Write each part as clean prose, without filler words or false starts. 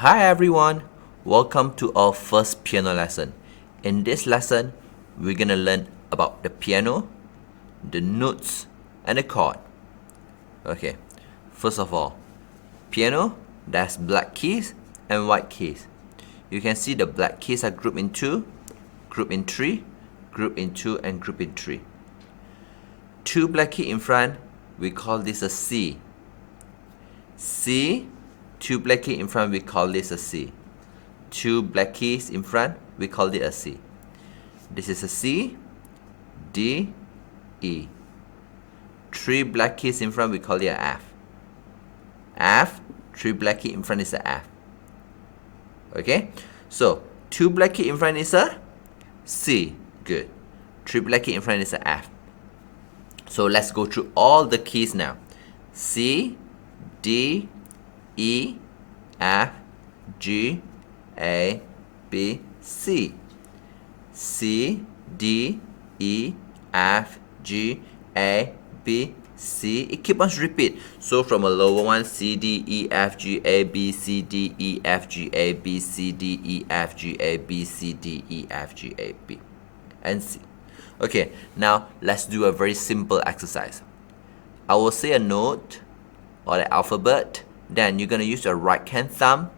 Hi everyone, welcome to our first piano lesson. In this lesson, we're gonna learn about the piano, the notes, and the chord. Okay, first of all, piano, there's black keys and white keys. You can see the black keys are grouped in 2, grouped in 3, grouped in 2, and grouped in 3. 2 black keys in front, we call this a C. C. 2 black keys in front, we call this a C. 2 black keys in front, we call it a C. This is a C, D, E. 3 black keys in front, we call it a F. F, 3 black keys in front is a F. Okay, so 2 black keys in front is a C. Good. 3 black keys in front is a F. So let's go through all the keys now. C, D, E, F, G, A, B, C. C, D, E, F, G, A, B, C. It keeps on repeat. So from a lower one, C, D, E, F, G, A, B, C, D, E, F, G, A, B, C, D, E, F, G, A, B, C, D, E, F, G, A, B, and C. Okay, now let's do a very simple exercise. I will say a note or the alphabet. Then you're going to use your right hand thumb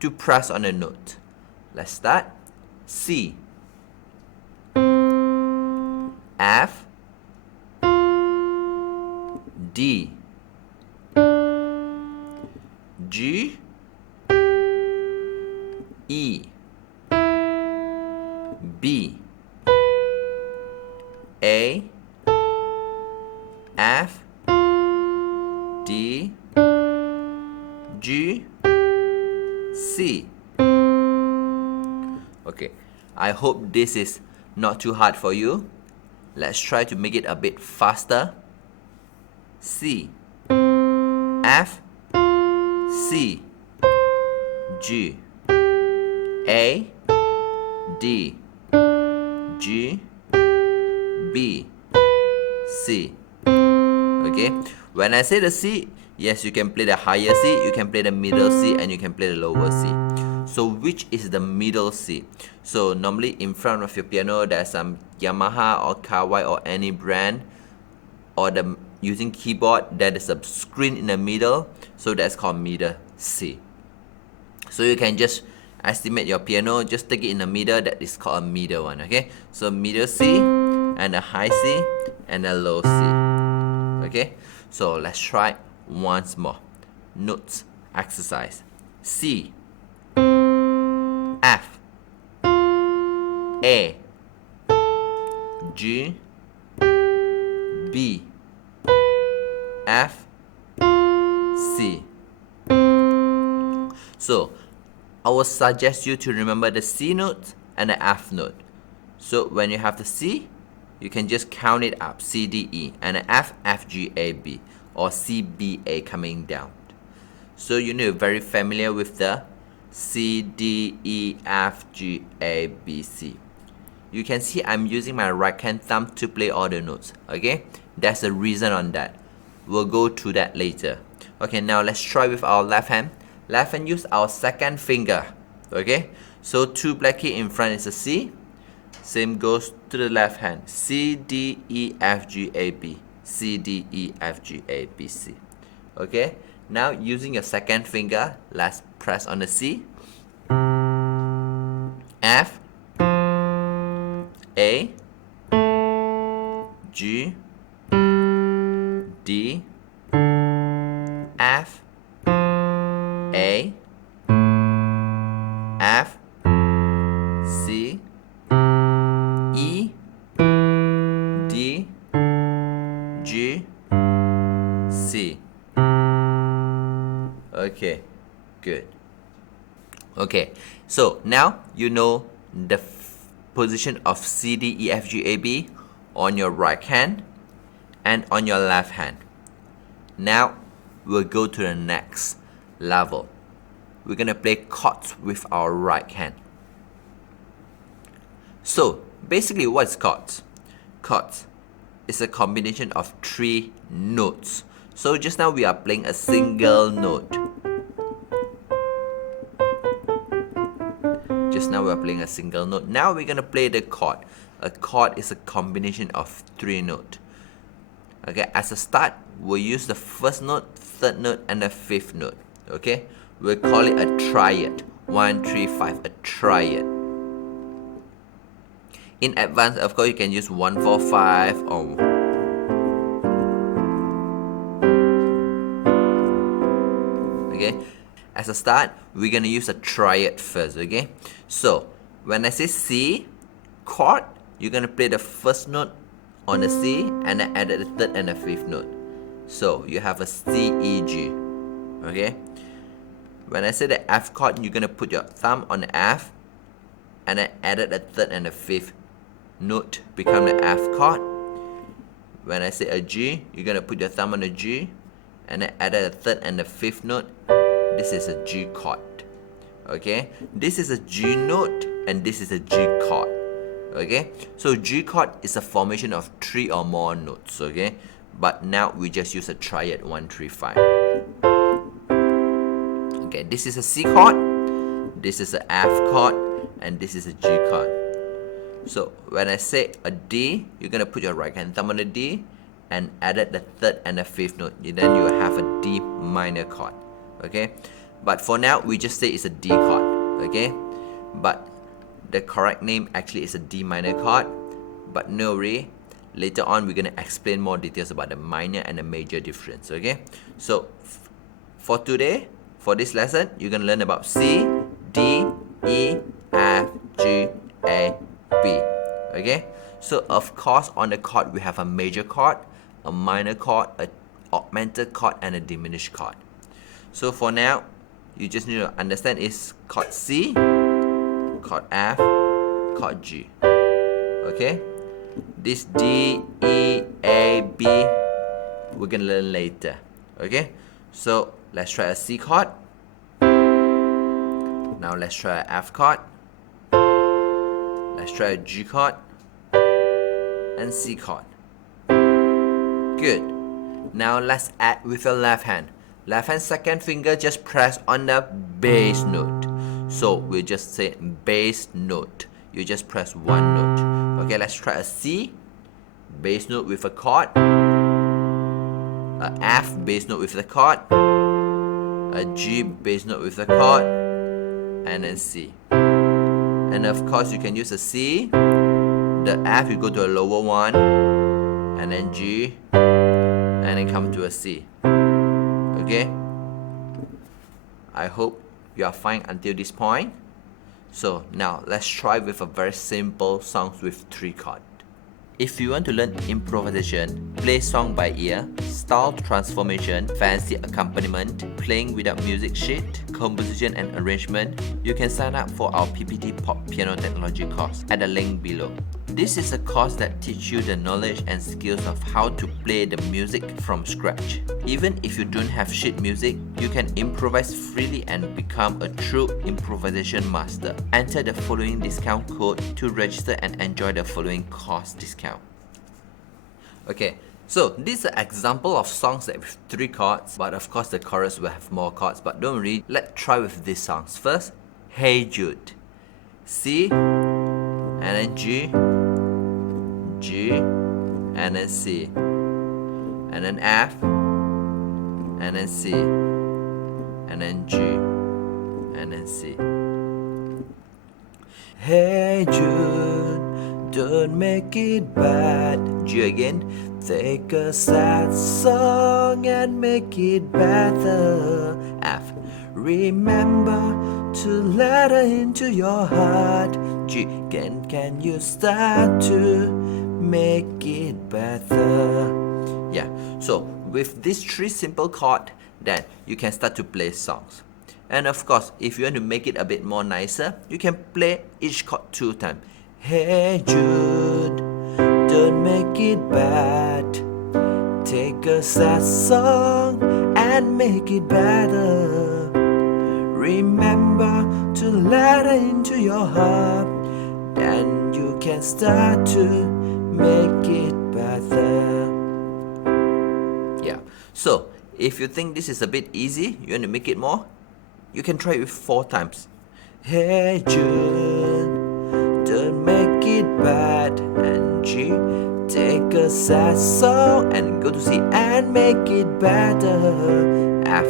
to press on the note. Let's start. C, F, D, G, E, B, A, F, D, G, C. Okay, I hope this is not too hard for you. Let's try to make it a bit faster. C, F, C, G, A, D, G, B, C. Okay, when I say the C, yes, you can play the higher C, you can play the middle C, and you can play the lower C. So which is the middle C? So normally in front of your piano, there's some Yamaha or Kawai or any brand, or using keyboard, there is a screen in the middle, so that's called middle C. So you can just estimate your piano, just take it in the middle, that is called a middle one, okay? So middle C, and a high C, and a low C. Okay, so let's try once more. Notes exercise. C, F, A, G, B, F, C. So I will suggest you to remember the C note and the F note. So when you have the C, you can just count it up, C, D, E, and the F, F, G, A, B, or C, B, A coming down. So you need to be very familiar with the C, D, E, F, G, A, B, C. You can see I'm using my right hand thumb to play all the notes, okay? There's a reason on that. We'll go through that later. Okay, now let's try with our left hand. Left hand, use our second finger, okay? So 2 black keys in front is a C. Same goes to the left hand. C, D, E, F, G, A, B. C, D, E, F, G, A, B, C. Okay? Now using your second finger, let's press on the C. F, A, G, D, F, A, F, C, E, D, G, C. Okay, good. Okay, so now you know the position of C, D, E, F, G, A, B on your right hand and on your left hand. Now we'll go to the next level. We're gonna play chords with our right hand. So basically, what's chords? Chords is a combination of 3 notes. So just now we are playing a single note. Just now we're playing a single note. Now we're going to play the chord. A chord is a combination of 3 notes. Okay, as a start, we'll use the first note, third note, and the fifth note. Okay, we'll call it a triad. 1, 3, 5, a triad. In advance, of course, you can use 1, 4, 5 or okay. As a start, we're gonna use a triad first. Okay, so when I say C chord, you're gonna play the first note on the C and then add the third and the fifth note. So you have a C, E, G. Okay. When I say the F chord, you're gonna put your thumb on the F and then add the third and the fifth note, become the F chord. When I say a G, you're gonna put your thumb on the G and then add the third and the fifth note. This is a G chord. Okay, this is a G note and this is a G chord. Okay, so G chord is a formation of 3 or more notes. Okay, but now we just use a triad 1, 3, 5. Okay, this is a C chord, this is a F chord, and this is a G chord. So when I say a D, you're gonna put your right hand thumb on the D and add the third and the fifth note. Then you have a D minor chord. Okay, but for now we just say it's a D chord. Okay, but the correct name actually is a D minor chord. But no worry, later on we're gonna explain more details about the minor and the major difference. Okay, so for today, for this lesson, you're gonna learn about C, D, E, F, G, A, B. Okay, so of course on the chord we have a major chord, a minor chord, a augmented chord, and a diminished chord. So for now, you just need to understand is chord C, chord F, chord G. Okay, this D, E, A, B we're gonna learn later. Okay, so let's try a C chord. Now let's try a F chord. Let's try a G chord and C chord. Good. Now let's add with your left hand. Left hand second finger just press on the bass note. So we just say bass note. You just press one note. Okay, let's try a C bass note with a chord, a F bass note with the chord, a G bass note with the chord, and then C. And of course you can use a C, the F you go to a lower one, and then G, and then come to a C. Okay, I hope you are fine until this point. So now let's try with a very simple songs with 3 chords. If you want to learn improvisation, play song by ear, style transformation, fancy accompaniment, playing without music sheet, composition and arrangement, you can sign up for our PPT Pop Piano Technology course at the link below. This is a course that teaches you the knowledge and skills of how to play the music from scratch. Even if you don't have sheet music, you can improvise freely and become a true improvisation master. Enter the following discount code to register and enjoy the following course discount. Okay, so this is an example of songs that with 3 chords, but of course the chorus will have more chords, but don't worry, let's try with these songs. First, Hey Jude, C, and then G, G, and then C, and then F, and then C, and then G, and then C. Hey Jude, don't make it bad. G again. Take a sad song and make it better. F. Remember to let her into your heart. G. Can you start to make it better? Yeah. So with these 3 simple chords, then you can start to play songs. And of course, if you want to make it a bit more nicer, you can play each chord 2 times. Hey Jude, don't make it bad. Take a sad song and make it better. Remember to let her into your heart, then you can start to make it better. Yeah, so if you think this is a bit easy, you want to make it more, you can try it with 4 times. Hey June, don't make it bad. And G, take a sad song and go to C and make it better. F,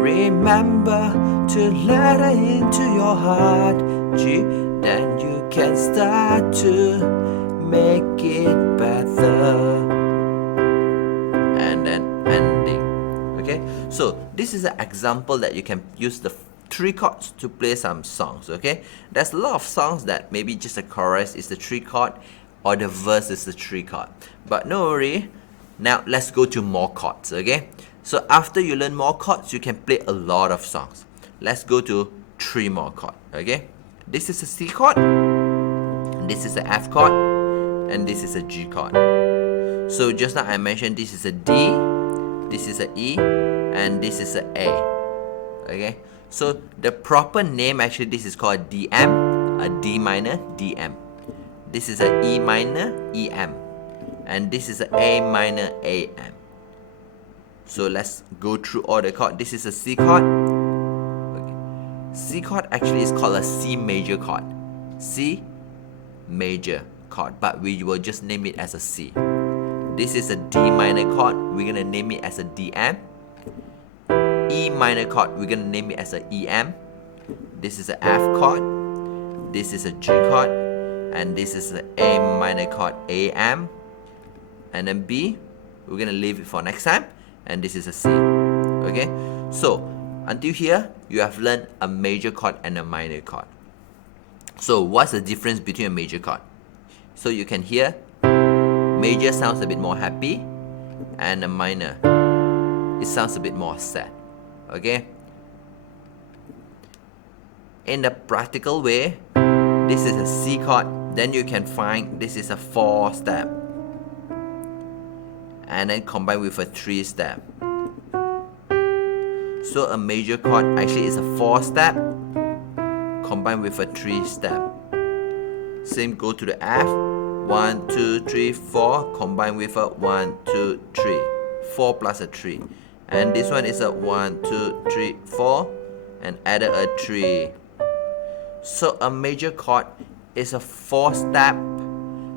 remember to let her into your heart. G, then you can start to make it better. And then ending. Okay, so this is an example that you can use the 3 chords to play some songs. Okay, there's a lot of songs that maybe just the chorus is the 3 chord or the verse is the 3 chord, but no worry, now let's go to more chords. Okay, so after you learn more chords, you can play a lot of songs. Let's go to 3 more chords. Okay, this is a C chord, this is a F chord, and this is a G chord. So just now I mentioned this is a D, this is a E, and this is a A. Okay, so the proper name actually, this is called DM, a D minor, DM. This is a E minor, EM, and this is a A minor, AM. So let's go through all the chords. This is a C chord. Okay. C chord actually is called a C major chord. C major chord, but we will just name it as a C. This is a D minor chord, we're gonna name it as a DM. E minor chord, we're gonna name it as a EM. This is a F chord, this is a G chord, and this is the A minor chord, AM. And then B, we're gonna leave it for next time, and this is a C. Okay, so until here you have learned a major chord and a minor chord. So what's the difference between a major chord? So you can hear major sounds a bit more happy, and a minor, it sounds a bit more sad. Okay, in the practical way, this is a C chord, then you can find this is a 4-step, and then combined with a 3-step. So a major chord actually is a 4-step combined with a 3-step. Same go to the F, 1, 2, 3, 4, combined with a 1, 2, 3, 4 plus a 3. And this one is a 1, 2, 3, 4, and added a 3. So a major chord is a 4-step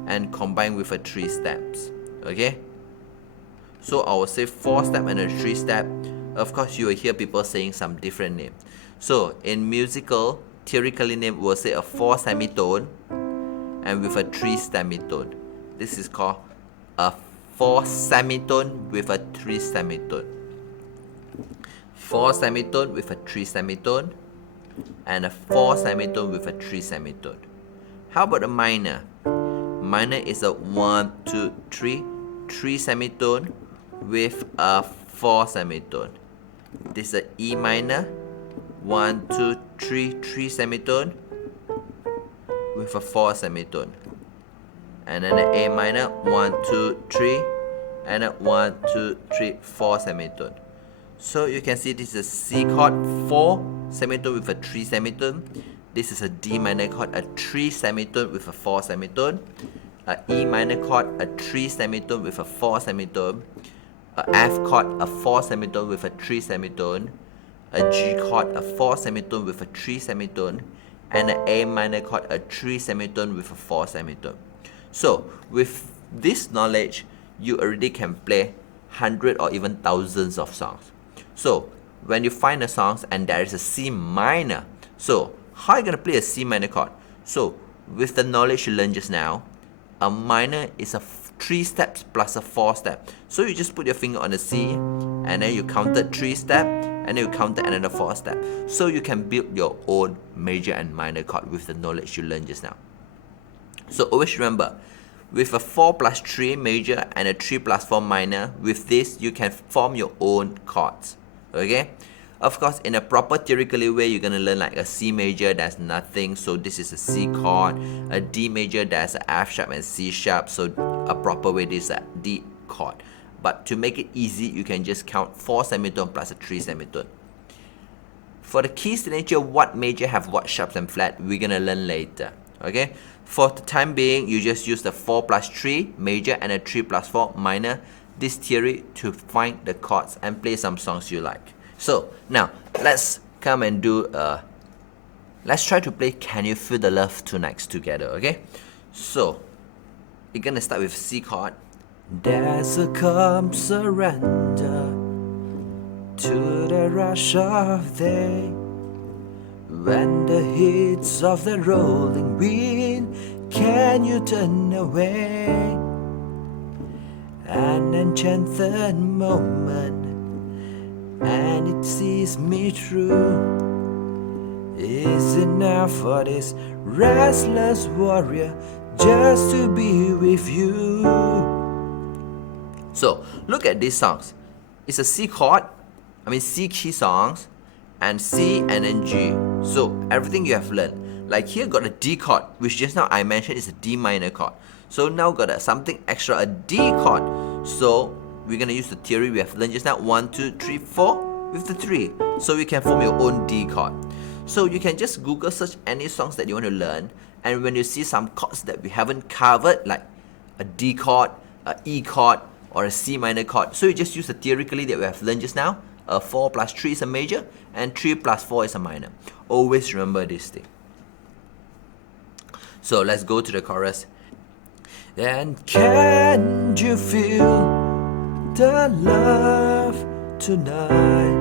and combined with a 3 steps. Okay, so I will say 4-step and a 3-step. Of course you will hear people saying some different names. So in musical, theoretically name, we'll say a 4 semitone and with a 3 semitone. This is called a 4 semitone with a 3 semitone. 4 semitone with a 3 semitone, and a 4 semitone with a 3 semitone. How about a minor? Minor is a 1, 2, 3, 3 semitone with a 4 semitone. This is a E minor, 1, 2, 3, 3 semitone with a 4 semitone. And then an A minor, 1, 2, 3, and a 1, 2, 3, 4 semitone. So you can see this is a C chord, 4 semitone with a 3 semitone. This is a D minor chord, a 3 semitone with a 4 semitone. A E minor chord, a 3 semitone with a 4 semitone. A F chord, a 4 semitone with a 3 semitone. A G chord, a 4 semitone with a 3 semitone. And an A minor chord, a 3 semitone with a 4 semitone. So with this knowledge, you already can play 100 or even thousands of songs. So when you find the songs and there is a C minor, so how are you going to play a C minor chord? So with the knowledge you learned just now, a minor is a 3 steps plus a 4 step. So you just put your finger on the C, and then you counted 3 steps, and then you counted another 4 steps. So you can build your own major and minor chord with the knowledge you learned just now. So always remember, with a 4 plus 3 major and a 3 plus 4 minor, with this you can form your own chords. Okay? Of course, in a proper theoretical way, you're going to learn like a C major, that's nothing, so this is a C chord. A D major, that's a F sharp and C sharp, so a proper way, this is a D chord. But to make it easy, you can just count 4 semitone plus a 3 semitone. For the key signature, what major have what sharps and flat, we're going to learn later. Okay? For the time being, you just use the 4 plus 3 major and a 3 plus 4 minor, this theory to find the chords and play some songs you like. So now let's come and do a Let's try to play Can You Feel the Love Tonight together, okay? So, you're gonna start with C chord. There's a calm surrender to the rush of day, when the hits of the rolling wind, can you turn away? An enchanted moment, and it sees me through, is enough for this restless warrior just to be with you. So look at these songs. It's a C chord, C key songs, and C and then G. So everything you have learned. Like here got a D chord, which just now I mentioned is a D minor chord. So now got something extra, a D chord. So we're gonna use the theory we have learned just now, 1, 2, 3, 4 with the 3. So you can form your own D chord. So you can just Google search any songs that you want to learn, and when you see some chords that we haven't covered, like a D chord, a E chord, or a C minor chord, so you just use the theoretically that we have learned just now. 4 plus 3 is a major, and 3 plus 4 is a minor. Always remember this thing. So let's go to the chorus. And can you feel the love tonight?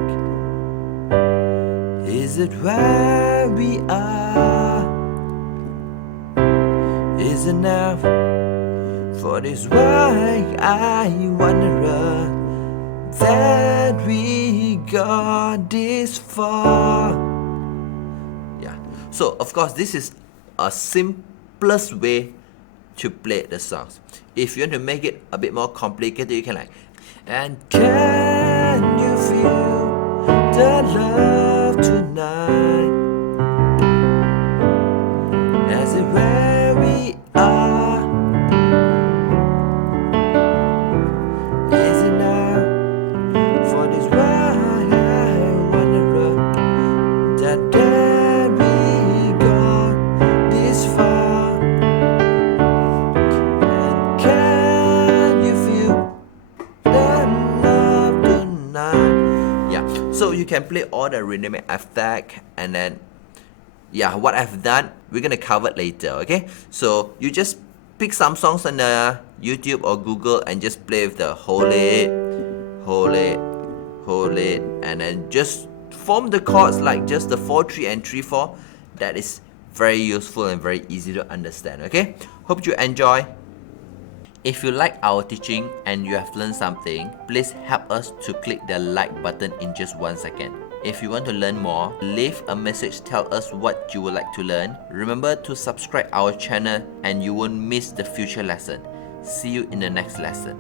Is it where we are? Is enough for this why I wonder that we got this far. Yeah. So of course this is a simplest way to play the songs. If you want to make it a bit more complicated, you can like, and can you feel the love tonight? Is it where we are? Is it now? For this why I wonder that we got this far. And can you feel the love tonight? Yeah, so you can play all the rhythmic effect, and then what I've done, we're gonna cover it later, okay? So you just pick some songs on YouTube or Google and just play with the hold it, and then just form the chords like just the 4-3 and 3-4. That is very useful and very easy to understand, okay? Hope you enjoy. If you like our teaching and you have learned something, please help us to click the like button in just 1 second. If you want to learn more, leave a message, tell us what you would like to learn. Remember to subscribe our channel and you won't miss the future lesson. See you in the next lesson.